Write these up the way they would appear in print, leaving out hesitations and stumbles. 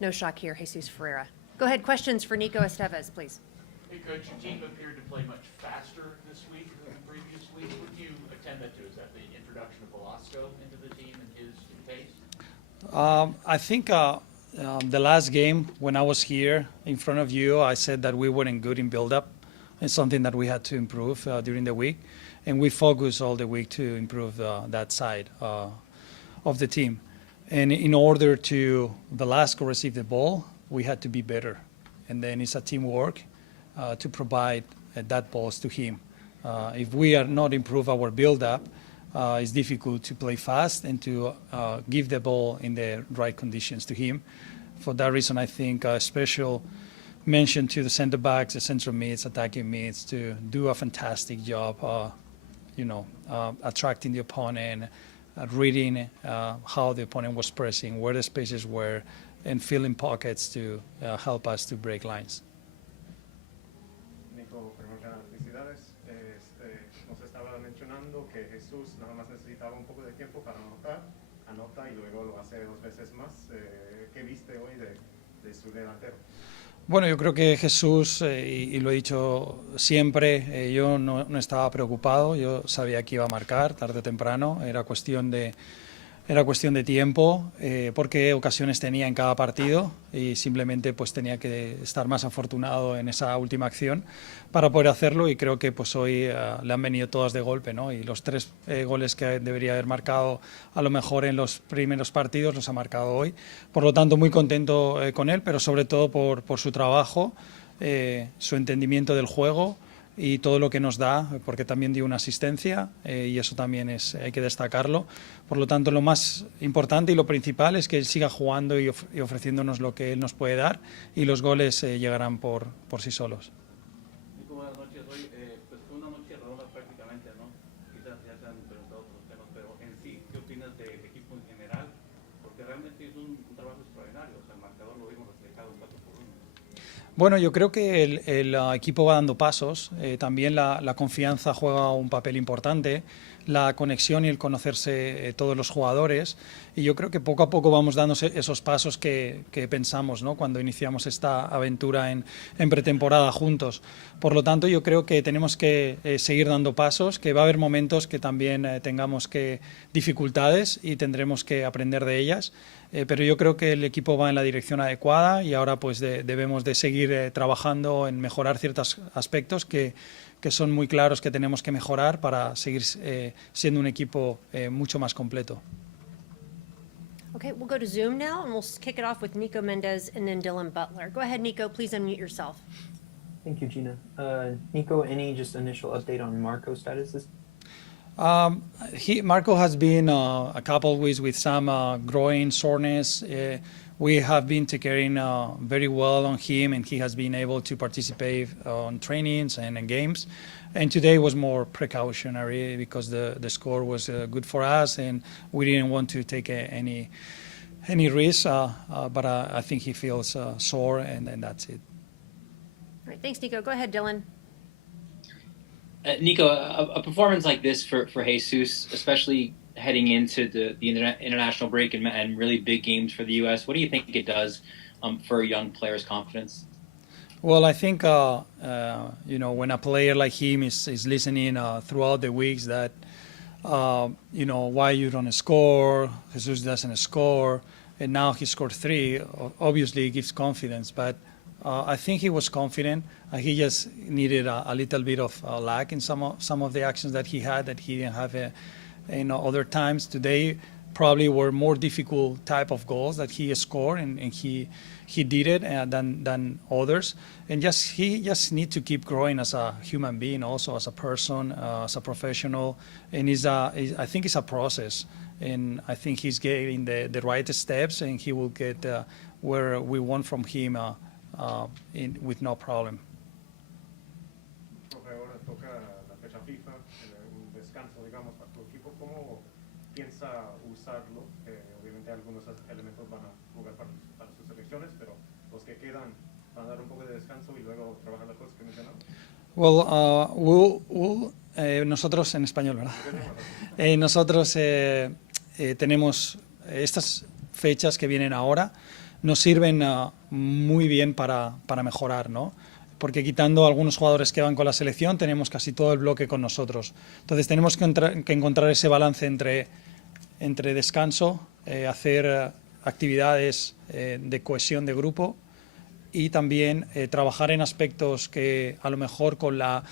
No shock here, Jesus Ferreira. Go ahead, questions for Nico Estevez, please. Hey, Coach, your team appeared to play much faster this week than the previous week. What do you attend that to? Is that the introduction of Velasco into the team and his pace? I think the last game when I was here in front of you, I said that we weren't good in build-up. It's something that we had to improve during the week, and we focused all the week to improve that side of the team. And in order to Velasco receive the ball, we had to be better. And then it's a teamwork to provide that balls to him. If we are not improve our build-up, it's difficult to play fast and to give the ball in the right conditions to him. For that reason, I think a special mention to the center backs, the central mids, attacking mids to do a fantastic job, attracting the opponent, reading how the opponent was pressing, where the spaces were, and filling pockets to help us to break lines. Nico, primero que nada, felicidades. Nos estaba mencionando que Jesús nada más necesitaba un poco de tiempo para anota y luego lo hace 2 veces más. ¿Qué viste hoy de su delantero? Bueno, yo creo que Jesús, y lo he dicho siempre, yo no estaba preocupado, yo sabía que iba a marcar tarde o temprano, era cuestión de tiempo, porque ocasiones tenía en cada partido y simplemente pues tenía que estar más afortunado en esa última acción para poder hacerlo, y creo que pues hoy le han venido todas de golpe, ¿no? Y los 3 goles que debería haber marcado a lo mejor en los primeros partidos los ha marcado hoy. Por lo tanto, muy contento con él, pero sobre todo por su trabajo, su entendimiento del juego y todo lo que nos da, porque también dio una asistencia y eso también hay que destacarlo. Por lo tanto, lo más importante y lo principal es que él siga jugando y ofreciéndonos lo que él nos puede dar, y los goles llegarán por sí solos. Nico, buenas noches. Hoy pues fue una noche redonda prácticamente, ¿no? Quizás ya se han presentado otros temas, pero en sí, ¿qué opinas del equipo en general? Porque realmente es un trabajo extraordinario, o sea, el marcador lo vimos reflejado 4-1. Bueno, yo creo que el equipo va dando pasos, también la confianza juega un papel importante, la conexión y el conocerse todos los jugadores, y yo creo que poco a poco vamos dando esos pasos que pensamos, ¿no? Cuando iniciamos esta aventura en pretemporada juntos. Por lo tanto, yo creo que tenemos que seguir dando pasos, que va a haber momentos que también tengamos dificultades y tendremos que aprender de ellas. Pero yo creo que el equipo va en la dirección adecuada y ahora pues debemos de seguir trabajando en mejorar ciertos aspectos que son muy claros que tenemos que mejorar para seguir siendo un equipo mucho más completo. Okay, we'll go to Zoom now, and we'll kick it off with Nico Mendez and then Dylan Butler. Go ahead, Nico, please unmute yourself. Thank you, Gina. Nico, any just initial update on Marco's status? Marco has been a couple weeks with some groin soreness. We have been taking very well on him, and he has been able to participate on trainings and in games. And today was more precautionary because the score was good for us, and we didn't want to take any risk. But I think he feels sore, and that's it. All right, thanks, Nico. Go ahead, Dylan. Nico, a performance like this for Jesus, especially heading into the international break and really big games for the U.S., what do you think it does for a young player's confidence? Well, I think when a player like him is listening throughout the weeks that why you don't score, Jesus doesn't score, and now he scored 3. Obviously, it gives confidence, but I think he was confident. He just needed a little bit of lag in some of the actions that he didn't have other times. Today probably were more difficult type of goals that he scored, and he did it than others. And he just need to keep growing as a human being, also as a person, as a professional. And I think it's a process. And I think he's getting the right steps, and he will get where we want from him with no problem. Profe, ahora toca la fecha FIFA, un descanso, digamos, para tu equipo. ¿Cómo piensa usarlo? Obviamente algunos elementos van a jugar para sus selecciones, pero los que quedan van a dar un poco de descanso y luego trabajar las cosas que mencionamos. Well, nosotros en español, ¿verdad? Nosotros tenemos estas fechas que vienen ahora nos sirven muy bien para mejorar, ¿no? Porque quitando algunos jugadores que van con la selección, tenemos casi todo el bloque con nosotros. Entonces tenemos que encontrar ese balance entre descanso, hacer actividades de cohesión de grupo y también trabajar en aspectos que a lo mejor con la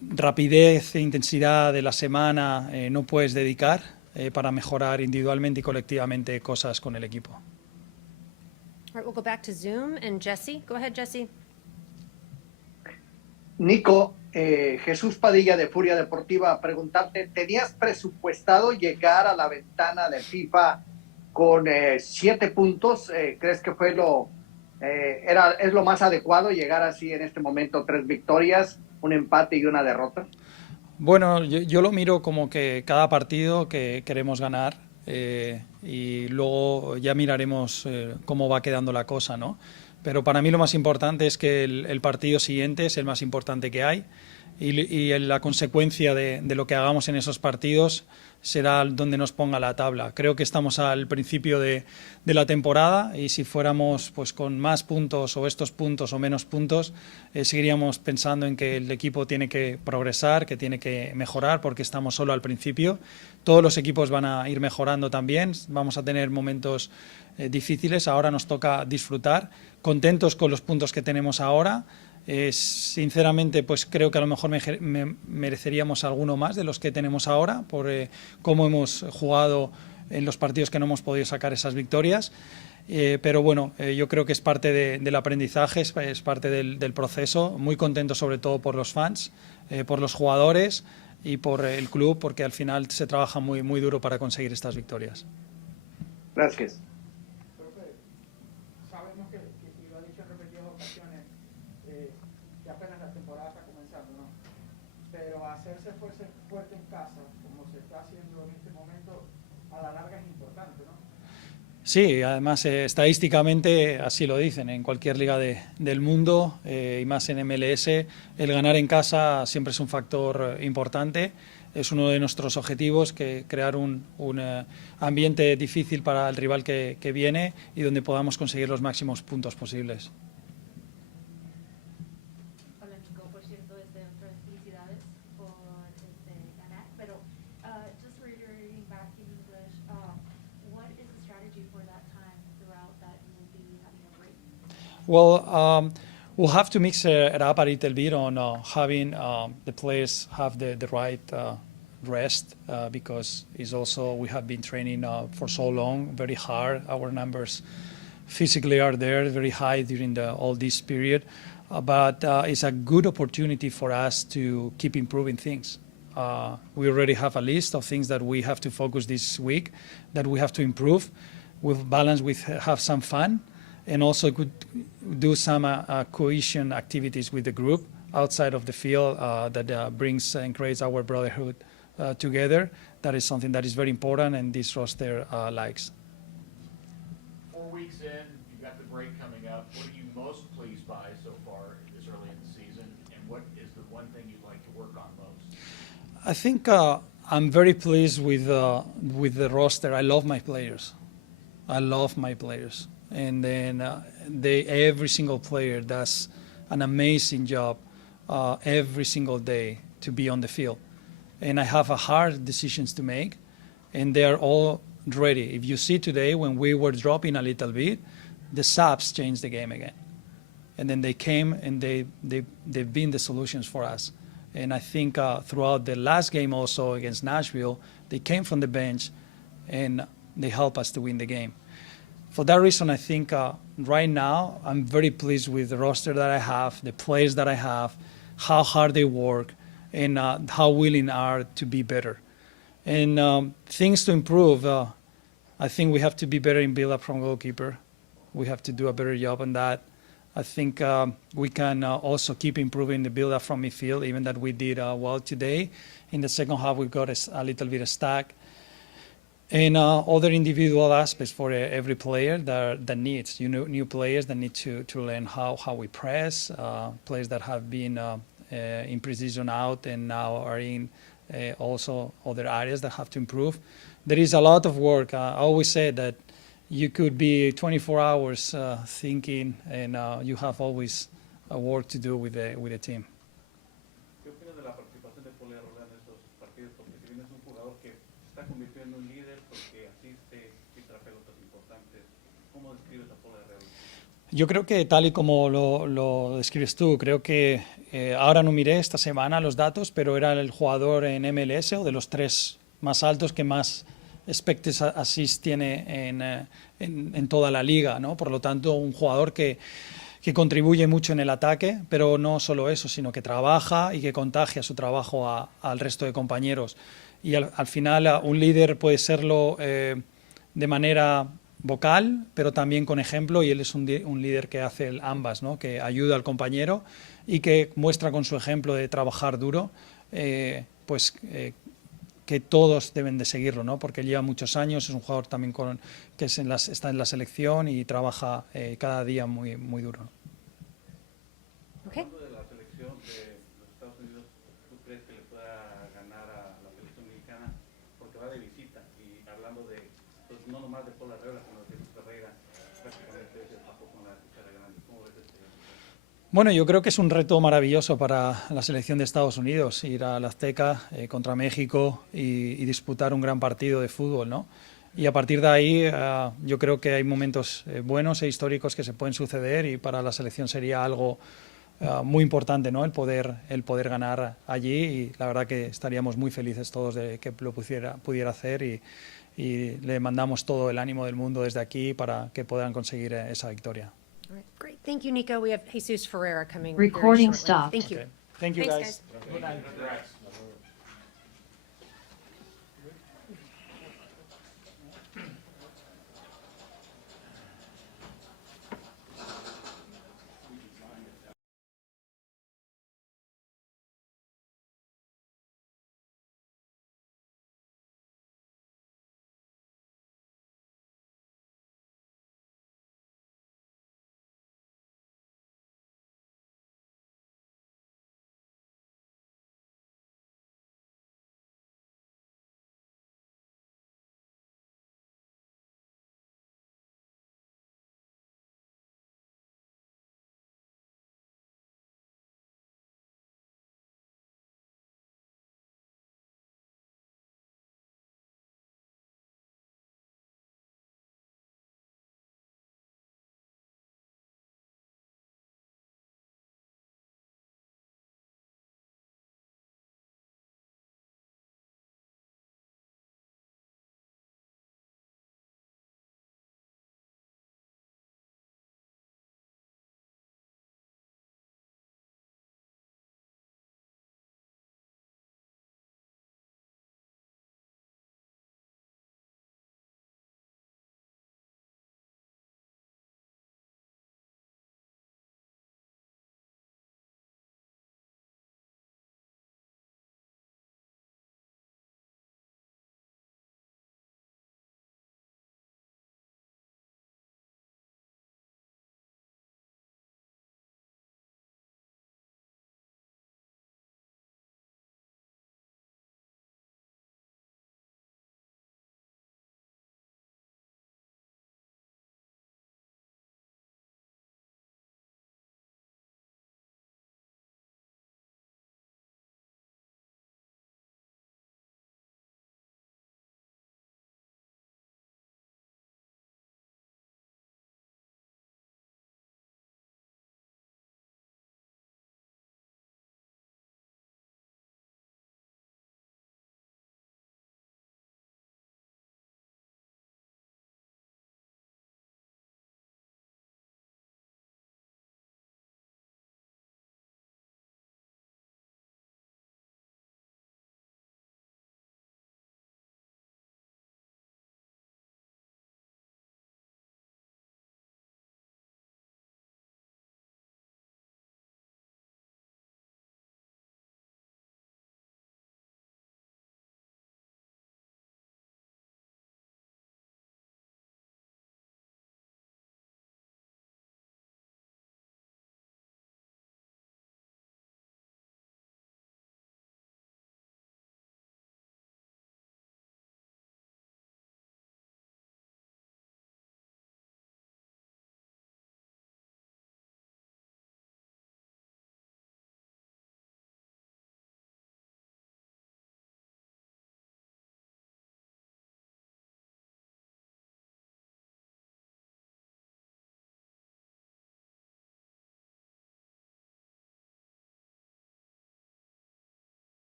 rapidez e intensidad de la semana no puedes dedicar para mejorar individualmente y colectivamente cosas con el equipo. All right, we'll go back to Zoom and Jesse. Go ahead, Jesse. Nico, Jesús Padilla de Furia Deportiva, preguntarte, ¿tenías presupuestado llegar a la ventana de FIFA con 7 puntos? ¿Crees que fue es lo más adecuado llegar así en este momento, 3 victorias, un empate y una derrota? Bueno, yo lo miro como que cada partido que queremos ganar y luego ya miraremos cómo va quedando la cosa, ¿no? Pero para mí lo más importante es que el partido siguiente es el más importante que hay y la consecuencia de lo que hagamos en esos partidos será donde nos ponga la tabla. Creo que estamos al principio de la temporada y si fuéramos pues con más puntos o estos puntos o menos puntos, seguiríamos pensando en que el equipo tiene que progresar, que tiene que mejorar porque estamos solo al principio. Todos los equipos van a ir mejorando también, vamos a tener momentos difíciles, ahora nos toca disfrutar, contentos con los puntos que tenemos ahora. Sinceramente, pues creo que a lo mejor mereceríamos alguno más de los que tenemos ahora por cómo hemos jugado en los partidos que no hemos podido sacar esas victorias. Pero bueno, yo creo que es parte del aprendizaje, es parte del proceso. Muy contento sobre todo por los fans, por los jugadores y por el club, porque al final se trabaja muy, muy duro para conseguir estas victorias. Gracias. Sabemos que y lo ha dicho en repetidas ocasiones, que apenas la temporada está comenzando, ¿no? Pero hacerse fuerte en casa, como se está haciendo en este momento, a la larga es importante, ¿no? Sí, además estadísticamente así lo dicen, en cualquier liga del mundo y más en MLS, el ganar en casa siempre es un factor importante. Es uno de nuestros objetivos, que crear un ambiente difícil para el rival que viene y donde podamos conseguir los máximos puntos posibles. Hola Nico, por cierto, otra vez felicidades por ganar, pero just reiterating back in English, what is the strategy for that time throughout that you will be having a break? Well, we'll have to mix it up a little bit on having the players have the right rest because it's also we have been training for so long, very hard. Our numbers physically are there, very high during all this period, but it's a good opportunity for us to keep improving things. We already have a list of things that we have to focus this week, that we have to improve, with balance, with have some fun, and also could do some cohesion activities with the group outside of the field that brings and creates our brotherhood together. That is something that is very important and this roster likes. 4 weeks in, you've got the break coming up. What are you most pleased by so far this early in the season, and what is the one thing you'd like to work on most? I think I'm very pleased with the roster. I love my players. And then every single player does an amazing job every single day to be on the field. And I have hard decisions to make, and they are all ready. If you see today, when we were dropping a little bit, the subs changed the game again. And then they came and they've been the solutions for us. And I think throughout the last game also against Nashville, they came from the bench and they helped us to win the game. For that reason, I think right now I'm very pleased with the roster that I have, the players that I have, how hard they work, and how willing are to be better. And things to improve, I think we have to be better in build-up from goalkeeper. We have to do a better job on that. I think we can also keep improving the build-up from midfield, even that we did well today. In the second half, we got a little bit of stack. And other individual aspects for every player that needs, new players that need to learn how we press, players that have been in pre-season out and now are in also other areas that have to improve. there is a lot of work. I always say that you could be 24 hours thinking, and you have always work to do with the team. ¿Qué opinas de la participación de Paul Areola en estos partidos? Porque si bien es un jugador que se está convirtiendo en un líder porque asiste y trae pelotas importantes, ¿cómo describes a Paul Areola? Yo creo que tal y como lo describes tú, creo que ahora no miré esta semana los datos, pero era el jugador en MLS o de los tres más altos que más expected assist tiene en toda la liga, ¿no? Por lo tanto, un jugador que contribuye mucho en el ataque, pero no solo eso, sino que trabaja y que contagia su trabajo al resto de compañeros. Y al final un líder puede serlo de manera vocal, pero también con ejemplo, y él es un líder que hace ambas, ¿no? Que ayuda al compañero y que muestra con su ejemplo de trabajar duro, que todos deben de seguirlo, ¿no? Porque lleva muchos años, es un jugador también que está en la selección y trabaja cada día muy, muy duro. Okay. Hablando de la selección de los Estados Unidos, ¿tú crees que le pueda ganar a la selección mexicana? Porque va de visita y hablando de, pues, no nomás de Paul Areola, sino de Jesús Ferreira, prácticamente es el papo con la cuchara grande. ¿Cómo ves este? Bueno, yo creo que es un reto maravilloso para la selección de Estados Unidos, ir al Azteca contra México y disputar un gran partido de fútbol, ¿no? Y a partir de ahí yo creo que hay momentos buenos e históricos que se pueden suceder y para la selección sería algo muy importante, ¿no? El poder ganar allí y la verdad que estaríamos muy felices todos de que lo pudiera hacer y le mandamos todo el ánimo del mundo desde aquí para que puedan conseguir esa victoria. All right, great. Thank you, Nico. We have Jesus Ferreira coming Recording very shortly. stopped. Thank you. Okay. Thank you, Thanks, guys. Congrats.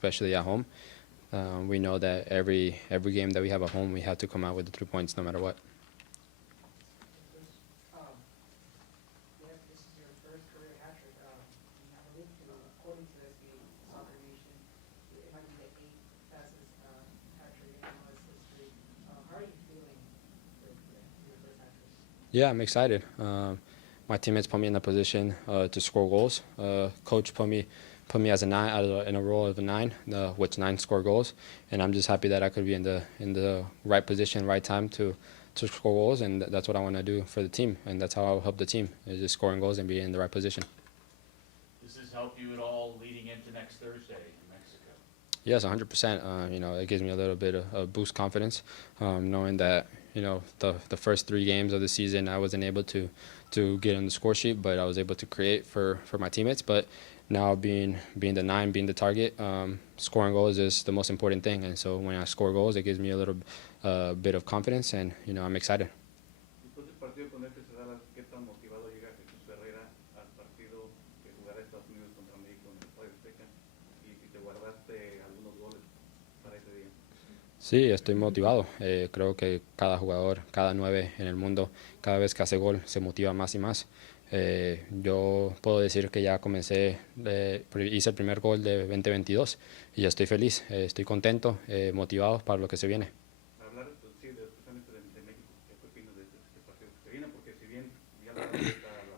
especially at home. We know that every game that we have at home, we have to come out with the 3 points no matter what. Yes, this is your first career hat trick. I believe, according to SB Soccer Nation, it might be the 8th fastest hat trick in MLS history. How are you feeling with your first hat trick? Yeah, I'm excited. My teammates put me in the position to score goals. Coach put me as a nine, in a role of a 9, which 9 score goals, and I'm just happy that I could be in the right position, right time to score goals, and that's what I want to do for the team, and that's how I'll help the team, is just scoring goals and being in the right position. Does this help you at all leading into next Thursday in Mexico? Yes, 100%. It gives me a little bit of boost confidence, knowing that the first 3 games of the season I wasn't able to get on the score sheet, but I was able to create for my teammates. But now being the 9, being the target, scoring goals is the most important thing. And so when I score goals, it gives me a little bit of confidence, and I'm excited. Después del partido con FC Dallas, ¿qué tan motivado llega Jesús Ferreira al partido que jugará Estados Unidos contra México en el Estadio Azteca? Y si te guardaste algunos goles para ese día. Sí, estoy motivado. Creo que cada jugador, cada 9 en el mundo, cada vez que hace gol se motiva más y más. Yo puedo decir que ya hice el primer gol de 2022 y ya estoy feliz, estoy contento, motivado para lo que se viene. Hablar sí, especialmente de México, ¿qué opinas de este partido que se viene? Porque si bien ya la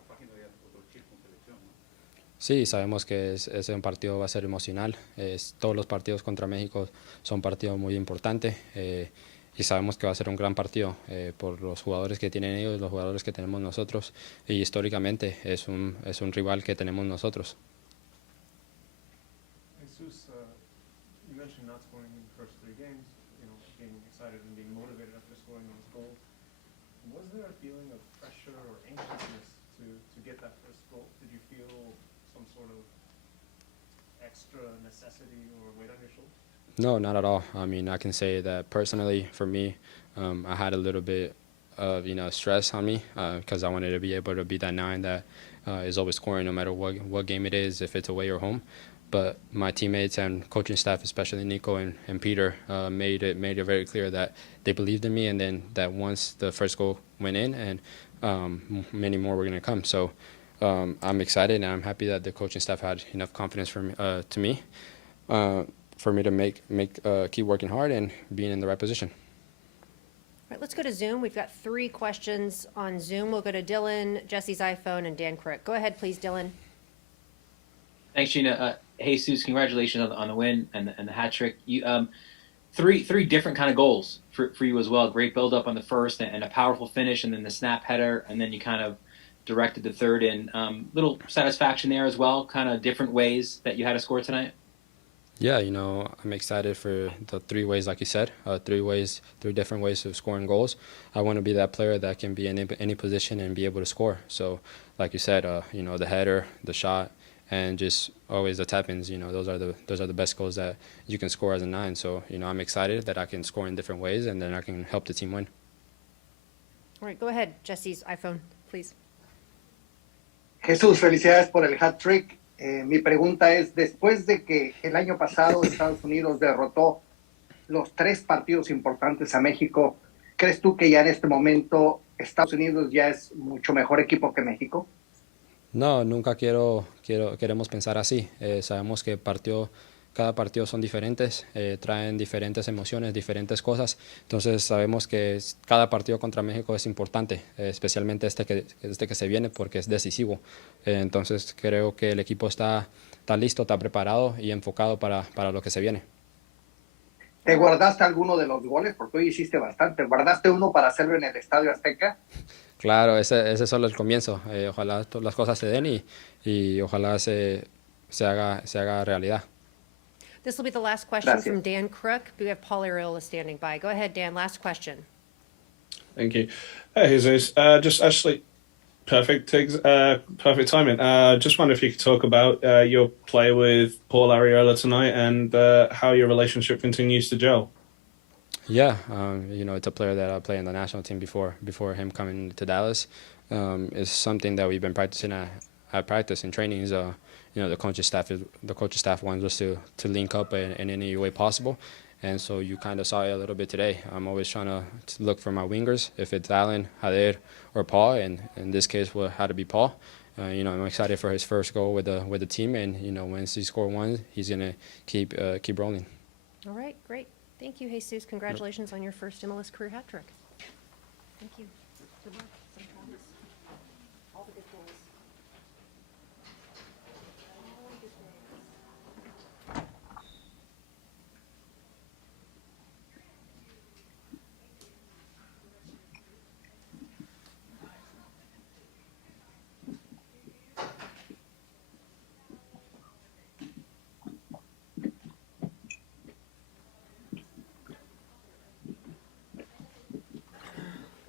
página ya otro chip con selección, ¿no? Sí, sabemos que ese partido va a ser emocional. Todos los partidos contra México son partidos muy importantes, y sabemos que va a ser un gran partido por los jugadores que tienen ellos, los jugadores que tenemos nosotros, y históricamente es un rival que tenemos nosotros. Jesus, you mentioned not scoring in the first 3 games, being excited and being motivated after scoring those goals. Was there a feeling of pressure or anxiousness to get that first goal? Did you feel some sort of extra necessity or weight on your shoulders? No, not at all. I mean, I can say that personally for me, I had a little bit of stress on me because I wanted to be able to be that 9 that is always scoring no matter what game it is, if it's away or home. But my teammates and coaching staff, especially Nico and Peter, made it very clear that they believed in me, and then that once the first goal went in, and many more were going to come. So I'm excited, and I'm happy that the coaching staff had enough confidence for me to keep working hard and being in the right position. All right, let's go to Zoom. We've got 3 questions on Zoom. We'll go to Dylan, Jesse's iPhone, and Dan Crook. Go ahead, please, Dylan. Thanks, Gina. Jesus, congratulations on the win and the hat trick. You three different kind of goals for you as well. Great build up on the first and a powerful finish, and then the snap header, and then you kind of directed the third in. Little satisfaction there as well. Kind of different ways that you had to score tonight. Yeah, I'm excited for the 3 ways, like you said, 3 different ways of scoring goals. I want to be that player that can be in any position and be able to score. So, like you said, the header, the shot, and just always the tap-ins. Those are the best goals that you can score as a 9. So, I'm excited that I can score in different ways, and then I can help the team win. All right, go ahead, Jesse's iPhone, please. Jesús, felicidades por el hat trick. Mi pregunta es, después de que el año pasado Estados Unidos derrotó los 3 partidos importantes a México, ¿crees tú que ya en este momento Estados Unidos ya es mucho mejor equipo que México? No, nunca queremos pensar así. Sabemos que cada partido son diferentes, traen diferentes emociones, diferentes cosas. Entonces sabemos que cada partido contra México es importante, especialmente este que se viene, porque es decisivo. Entonces creo que el equipo está listo, está preparado y enfocado para lo que se viene. ¿Te guardaste alguno de los goles? Porque hoy hiciste bastante. ¿Guardaste uno para hacerlo en el Estadio Azteca? Claro, ese es solo el comienzo. Ojalá todas las cosas se den y ojalá se haga realidad. This will be the last question Gracias. from Dan Crook. We have Paul Areola standing by. Go ahead, Dan, last question. Thank you. Hey, Jesus. Just actually perfect timing. Just wonder if you could talk about your play with Paul Areola tonight and how your relationship continues to gel. Yeah, it's a player that I played in the national team before him coming to Dallas. It's something that we've been practicing at practice and trainings. the coaching staff wants us to link up in any way possible. And so you kind of saw it a little bit today. I'm always trying to look for my wingers, if it's Allen, Jader, or Paul, and in this case, it had to be Paul. I'm excited for his first goal with the team, and once he scores one, he's gonna keep rolling. All right, great. Thank you, Jesus. Congratulations on your first MLS career hat trick. Thank you. Good luck. Safe travels. All the good goals. All the good things.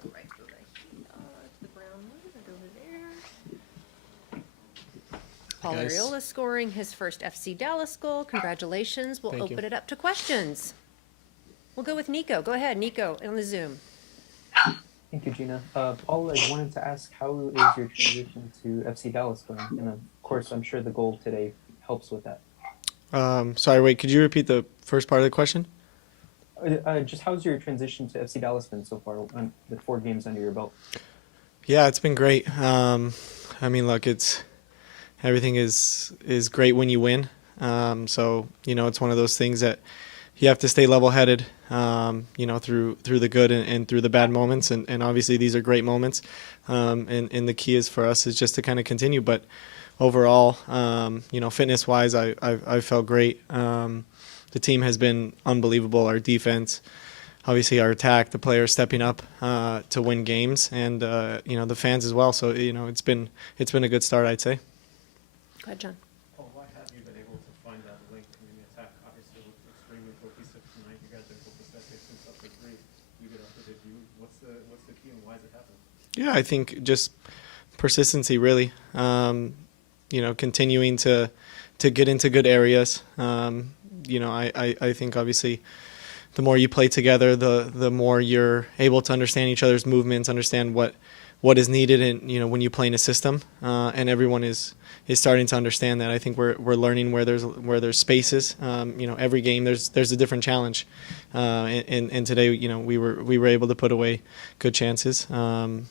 Go right here, to the brown one, right over there. Paul guys. Areola scoring his first FC Dallas goal. Congratulations. We'll Thank you. open it up to questions. We'll go with Nico. Go ahead, Nico, on the Zoom. Thank you, Gina. Paul, I wanted to ask, how is your transition to FC Dallas going? And of course, I'm sure the goal today helps with that. Sorry, wait, could you repeat the first part of the question? Just how's your transition to FC Dallas been so far, with 4 games under your belt? Yeah, it's been great. Look, everything is great when you win. So it's one of those things that you have to stay level-headed, through the good and through the bad moments. And obviously these are great moments. And the key is for us is just to kind of continue. But overall, fitness-wise, I felt great. The team has been unbelievable. Our defense, obviously our attack, the players stepping up to win games, and the fans as well. So it's been a good start, I'd say. Go ahead, John. Paul, why have you been able to find that link in the attack? Obviously, looked extremely cohesive tonight. You guys are copacetic since up to 3. You get up to debut. What's the key and why is it happening? Yeah, I think just persistency, really. Continuing to get into good areas. I think obviously the more you play together, the more you're able to understand each other's movements, understand what is needed, and when you play in a system, and everyone is starting to understand that. I think we're learning where there's spaces. Every game there's a different challenge, and today we were able to put away good chances, and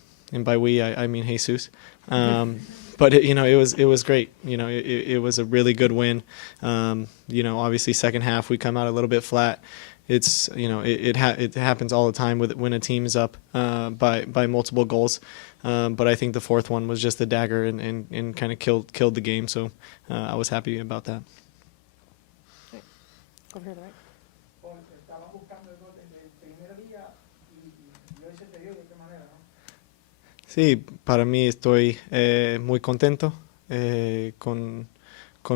by we I mean Jesus. But it was great. It was a really good win. Obviously second half we come out a little bit flat. It's it happens all the time when a team is up by multiple goals. But I think the fourth one was just a dagger and kind of killed the game. So I was happy about that. Over here to the right. Paul, estabas buscando el gol desde el primer día y hoy se te dio de qué manera, ¿no? Sí, para mí estoy muy contento con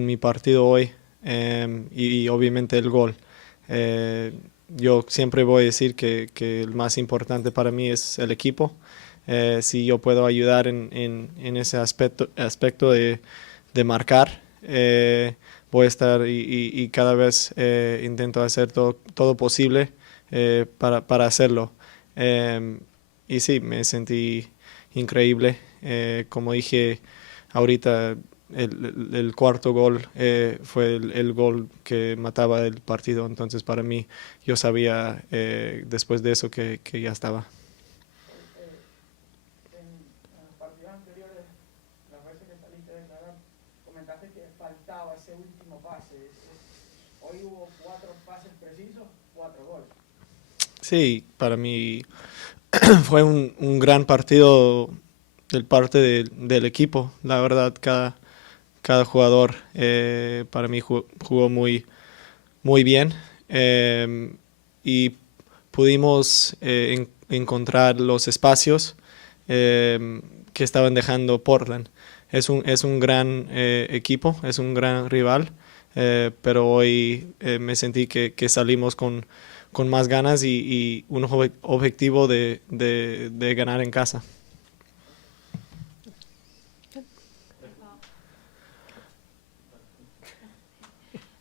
mi partido hoy, y obviamente el gol. Yo siempre voy a decir que el más importante para mí es el equipo. Si yo puedo ayudar en ese aspecto de marcar, voy a estar y cada vez intento hacer todo posible para hacerlo. Y sí, me sentí increíble. Como dije ahorita, el cuarto gol fue el gol que mataba el partido. Entonces para mí, yo sabía después de eso que ya estaba. En los partidos anteriores, las veces que saliste a declarar, comentaste que faltaba ese último pase. Hoy hubo 4 pases precisos, 4 goles. Sí, para mí fue un gran partido del parte del equipo. La verdad, cada jugador para mí jugó muy bien, y pudimos encontrar los espacios que estaban dejando Portland. Es un gran equipo, es un gran rival, pero hoy me sentí que salimos con más ganas y un objetivo de ganar en casa.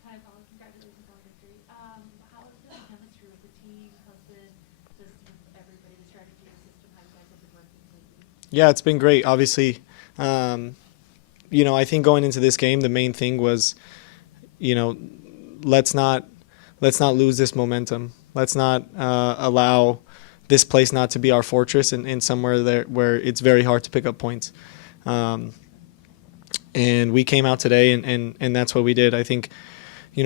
Hi, Paul. Congratulations on victory. How has the chemistry with the team has been, just with everybody, the strategy, the system, how you guys have been working lately? Yeah, it's been great. Obviously, I think going into this game, the main thing was, let's not lose this momentum. Let's not allow this place not to be our fortress and somewhere there where it's very hard to pick up points. And we came out today, and that's what we did. I think,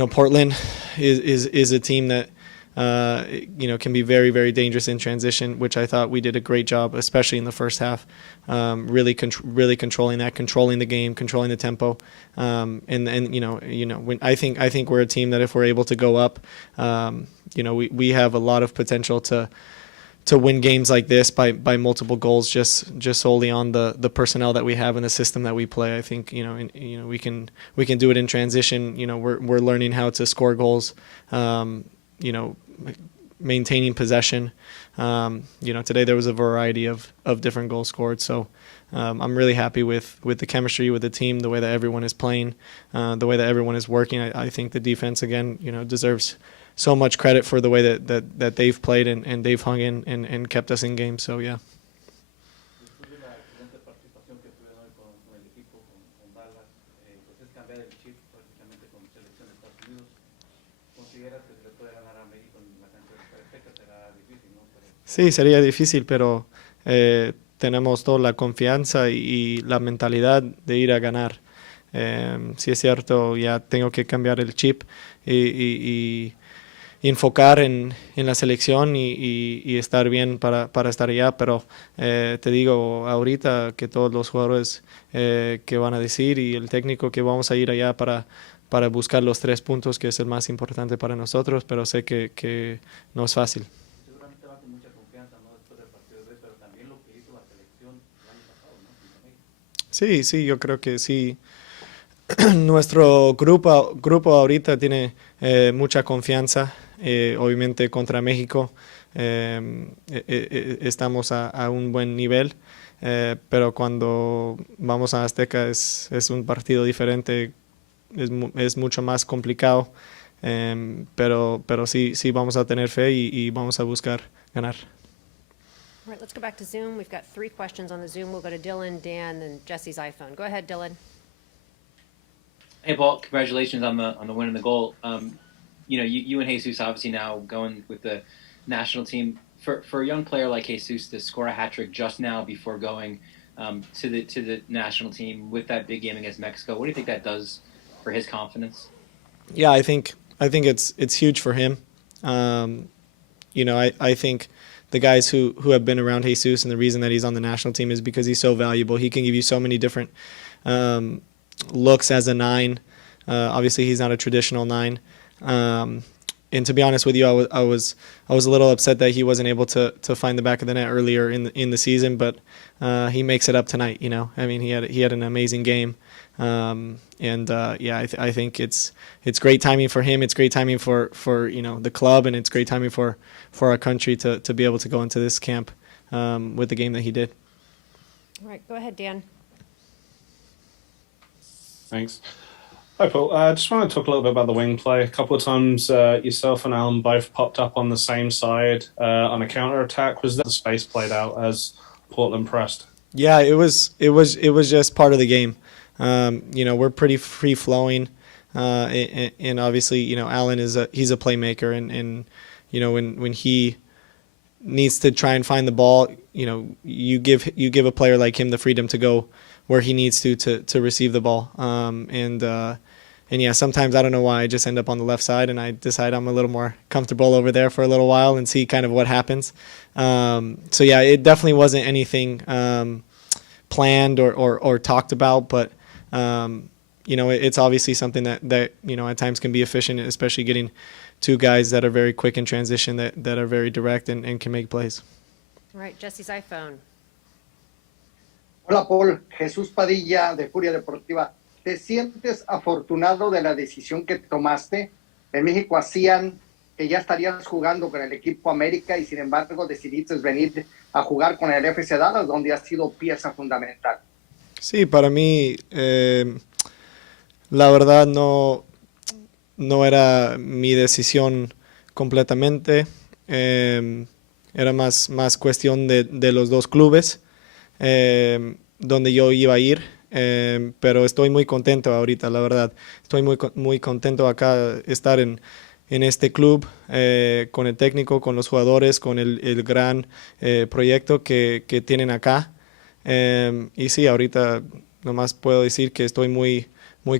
Portland is a team that can be very, very dangerous in transition, which I thought we did a great job, especially in the first half, really controlling the game, controlling the tempo, when I think we're a team that if we're able to go up, we have a lot of potential to win games like this by multiple goals, just solely on the personnel that we have and the system that we play. I think we can do it in transition. We're learning how to score goals. Maintaining possession. Today there was a variety of different goals scored. So I'm really happy with the chemistry with the team, the way that everyone is playing, the way that everyone is working. I think the defense again, deserves so much credit for the way that they've played and they've hung in and kept us in games. So yeah. Después de la excelente participación que tuvieron hoy con el equipo, con Dallas, pues es cambiar el chip prácticamente con selección de Estados Unidos. ¿Consideras que se le puede ganar a México en la cancha de Azteca? Será difícil, ¿no? Sí, sería difícil, pero tenemos toda la confianza y la mentalidad de ir a ganar. Sí es cierto, ya tengo que cambiar el chip y enfocar en la selección y estar bien para estar allá, pero te digo ahorita que todos los jugadores que van a decir y el técnico que vamos a ir allá para buscar los 3 puntos, que es el más importante para nosotros, pero sé que no es fácil. Seguramente va con mucha confianza, ¿no? Después del partido de hoy, pero también lo que hizo la selección el año pasado, ¿no? Sí, yo creo que sí. Nuestro grupo ahorita tiene mucha confianza. Obviamente contra México estamos a un buen nivel, pero cuando vamos a Azteca es un partido diferente, es mucho más complicado, pero sí vamos a tener fe y vamos a buscar ganar. All right, let's go back to Zoom. We've got 3 questions on the Zoom. We'll go to Dylan, Dan, and Jesse's iPhone. Go ahead, Dylan. Hey, Paul, congratulations on the win and the goal. You and Jesus obviously now going with the national team. For a young player like Jesus to score a hat trick just now before going to the national team with that big game against Mexico, what do you think that does for his confidence? Yeah, I think it's huge for him. I think the guys who have been around Jesus and the reason that he's on the national team is because he's so valuable. He can give you so many different looks as a 9. Obviously, he's not a traditional 9. And to be honest with you, I was a little upset that he wasn't able to find the back of the net earlier in the season, but he makes it up tonight. I mean, he had an amazing game, I think it's great timing for him. It's great timing for the club, and it's great timing for our country to be able to go into this camp with the game that he did. All right, go ahead, Dan. Thanks. Hi, Paul. I just want to talk a little bit about the wing play. A couple of times yourself and Alan both popped up on the same side on a counter-attack. Was that the space played out as Portland pressed? Yeah, it was just part of the game. We're pretty free-flowing, and obviously, Alan he's a playmaker, and when he needs to try and find the ball, you give a player like him the freedom to go where he needs to receive the ball. And yeah, sometimes I don't know why I just end up on the left side, and I decide I'm a little more comfortable over there for a little while and see kind of what happens. So yeah, it definitely wasn't anything planned or talked about, but it's obviously something that at times can be efficient, especially getting 2 guys that are very quick in transition, that are very direct and can make plays. All right, Jesse's iPhone. Hola, Paul. Jesús Padilla, de Furia Deportiva. ¿Te sientes afortunado de la decisión que tomaste? En México hacían que ya estarías jugando con el equipo América y sin embargo decidiste venir a jugar con el FC Dallas, donde has sido pieza fundamental. Sí, para mí, la verdad no era mi decisión completamente. Era más cuestión de los 2 clubes donde yo iba a ir. pero estoy muy contento ahorita, la verdad. Estoy muy contento acá estar en este club, con el técnico, con los jugadores, con el gran proyecto que tienen acá. Y sí, ahorita nomás puedo decir que estoy muy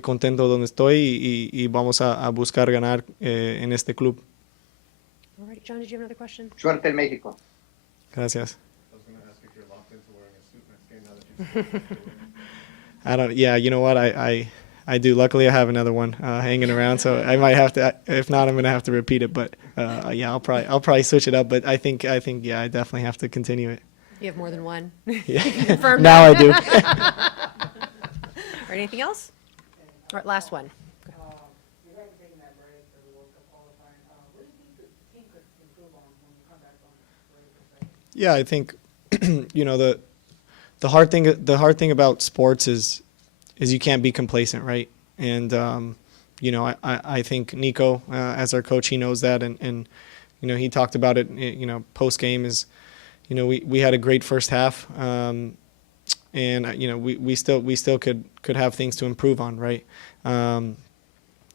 contento donde estoy y vamos a buscar ganar en este club. All right, John, did you have another question? Suerte en México. Gracias. I was going to ask if you're locked into wearing a suit next game now that you've I don't. Yeah, you know what? I do. Luckily, I have another one hanging around, so I might have to. If not, I'm gonna have to repeat it. But yeah, I'll probably switch it up. But I think yeah, I definitely have to continue it. You have more than one? Yeah. Confirmed Now I that? do. All right, anything else? All right, last one. You guys are taking that break for the World Cup qualifying. What do you think the team could improve on when you come back on the break? Yeah, I think you know the hard thing about sports is you can't be complacent, right? And you know, I think Nico, as our coach, he knows that, and you know, he talked about it. You know, post game is, you know, we had a great first half, and you know, we still could have things to improve on, right?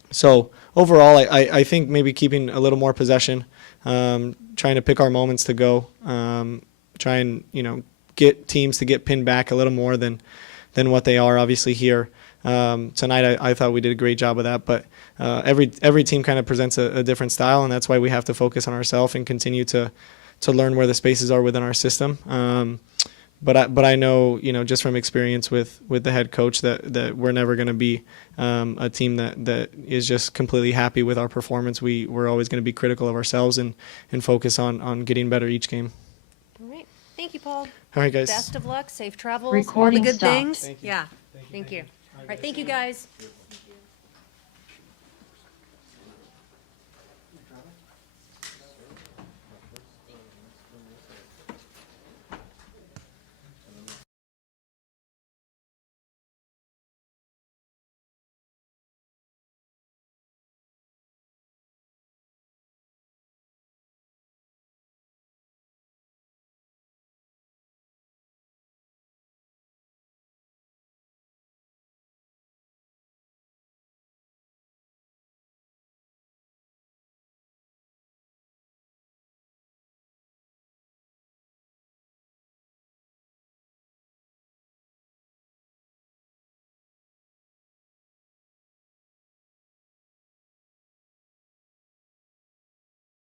So overall, I think maybe keeping a little more possession, trying to pick our moments to go, try and, you know, get teams to get pinned back a little more than what they are obviously here. Tonight I thought we did a great job of that, but every team kind of presents a different style, and that's why we have to focus on ourselves and continue to learn where the spaces are within our system. But I know, you know, just from experience with the head coach that we're never going to be a team that is just completely happy with our performance. We're always going to be critical of ourselves and focus on getting better each game. All right, thank you, Paul. All right, guys. Best of luck, safe travels, all Recording the good stopped. things. Thank you. Yeah, thank you. All right, thank you, guys.